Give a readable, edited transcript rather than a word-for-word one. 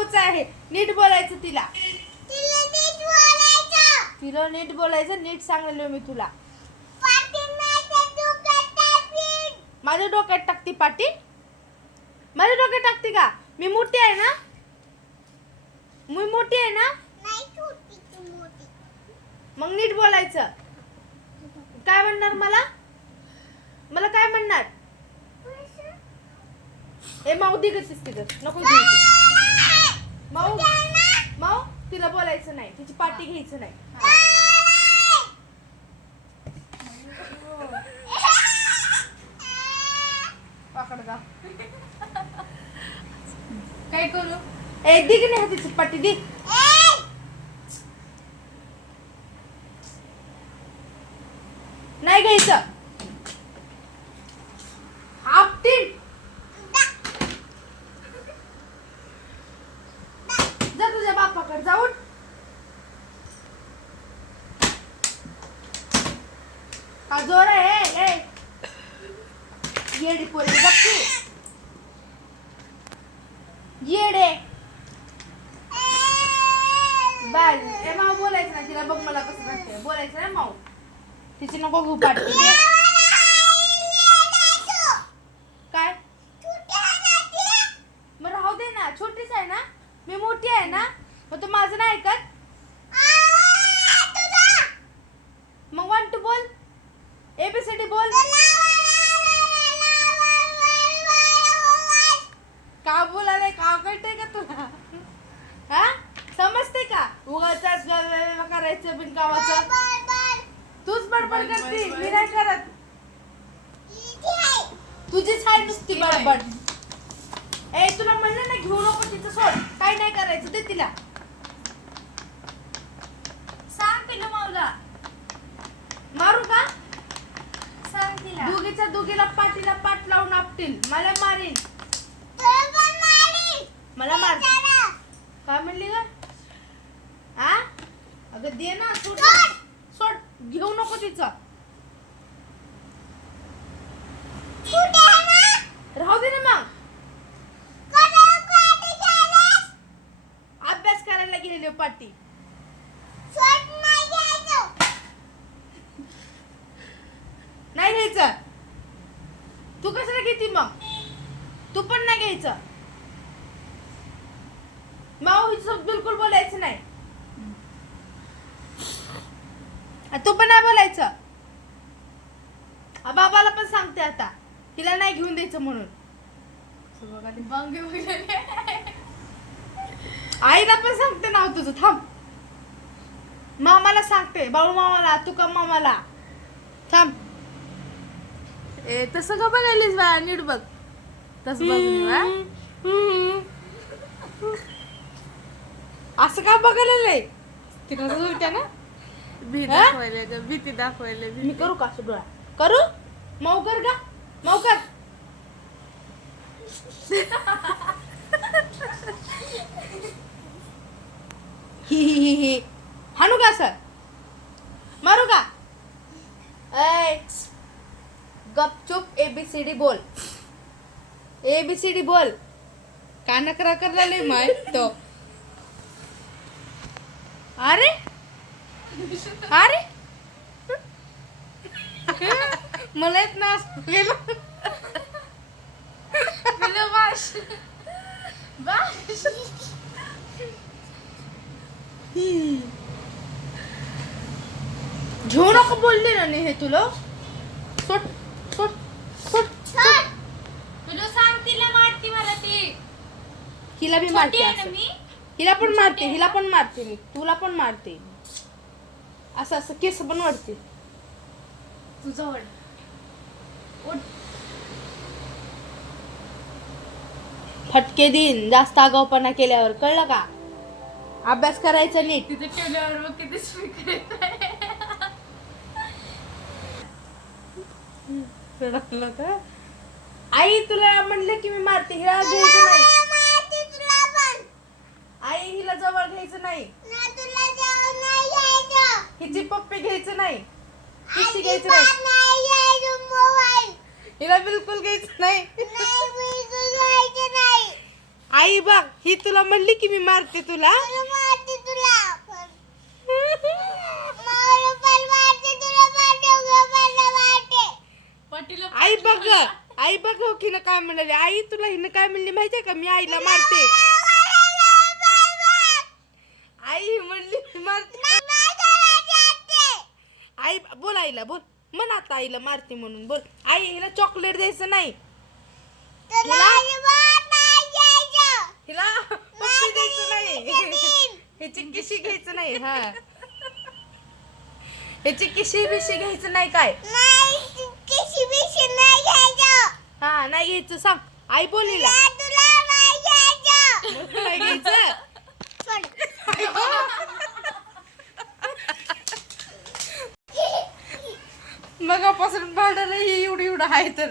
भाऊच आहे. नीट बोलायचं तिला. तिला नीट बोलायचं. नीट सांगलो मी तुला. माझ्या डोक्यात टाकती पाटी. माझ्या डोक्यात टाकते का? मी मोठी आहे ना. मी मोठी आहे ना. मग नीट बोलायचं. काय म्हणणार मला? मला काय म्हणणार? ए माऊ दे गतीस तिथं. नको माऊ. माऊ तिला बोलायचं नाही. तिची पाटी घ्यायचं नाही. काय करू? ए दे की नाही तिची पाटी दे. नाही घ्यायचं. आपटीन जा तुझ्या बापाकडे जाऊन. हा जोर आहे. ए येडी पोरी गप्पी. येडे बाय. ए माऊ बोलायचं ना तिला. बघ मला कसं वाटतंय. बोलायचं ना माऊ. तिची नको घेऊ पाटी. काय मग राहू दे ना. छोटीच आहे ना. मी मोठी आहे ना. मग तू माझं नाही ऐकत. मग 1 2 बोल. ABCD बोल. का बोलायला? का कळतंय का तुला? हा समजते का? उगाच करायचं बिन कामाचं. तूच बडबड करते. मी नाही करत. तुझीच आहे नुसती बडबड. ए तुला म्हणलं ना घेऊ नको तिचं. सोड. काय नाही करायचं. दे तिला. सांग तिला माऊला. मारू का? सांग तिला. दोघीच्या दोघीला पाठीला पाठ लावून आपटील. मला मारील. मला मार. काय म्हणली ग? हा अगं दे ना. सोड. सोड. घेऊ नको तिचं. राहू दे ना मग. अभ्यास करायला गेलेली पाटी. नाही घ्यायचं. तू कशाला घेती मग? तू पण नाही घ्यायचं. माऊ हिचं बिलकुल बोलायचं नाही. तू पण नाही बोलायचं. बाबाला पण सांगते आता. तिला नाही घेऊन द्यायचं म्हणून. आईला पण सांगते नाव तुझं. थांब. मामाला सांगते. बाळू मामाला. तुका मामाला. थांब. ए तसं का बघायलीस बा? नीट बघ. तसं बघ. असं का बघायला? तिला ना भीती दाखवायला. मी करू का असं डोळा? करू? माऊ कर का? माऊ कर. ही हाणू का सर? मारू का? गपचूप ABCD बोल. ABCD बोल. का नकरा करला माय तो? अरे अरे मला येत ना. गेलो बाश बाश. घेऊ नको बोलले ना हे तुला. सोड सोड सोड. तुला सांग तिला मारती मला ती. हिला बी मारते. हिला पण मारते. हिला पण मारते मी. तुला पण मारते. असं असं केस पण वाढते. तुझं वड फटके देईन जास्त आगाऊपणा केल्यावर. कळलं का? अभ्यास करायचा नीट. तिथे केल्यावर मग किती स्पीकर येत आहे. आई तुला म्हणले की मी मारते. हिला घ्यायचं नाही. आई हिला जवळ घ्यायचं नाही. हिची पप्पी घ्यायचं नाही. हिची घ्यायचं नाही. हिला बिलकुल घ्यायचं नाही. आई बघ ही तुला म्हणली की मी मारते तुला. आई बघ, आई बघ हो हिनं काय म्हणाली. आई तुला हिनं काय म्हणली माहितीये का, मी आईला मारते. आई म्हणली मी मारते. आई बोल, आईला बोल, म्हण आता आईला मारते म्हणून बोल. आई हिला चॉकलेट द्यायचं नाही, हिला पप्पी द्यायचं नाही, ह्याची किशी घ्यायचं नाही. हा ह्याची किशी बिशी घ्यायचं नाही. काय हा नाही घ्यायचं सांग. आई बोलीला नाही घ्यायचं. मगापासून भांडायला एवढं आहे तर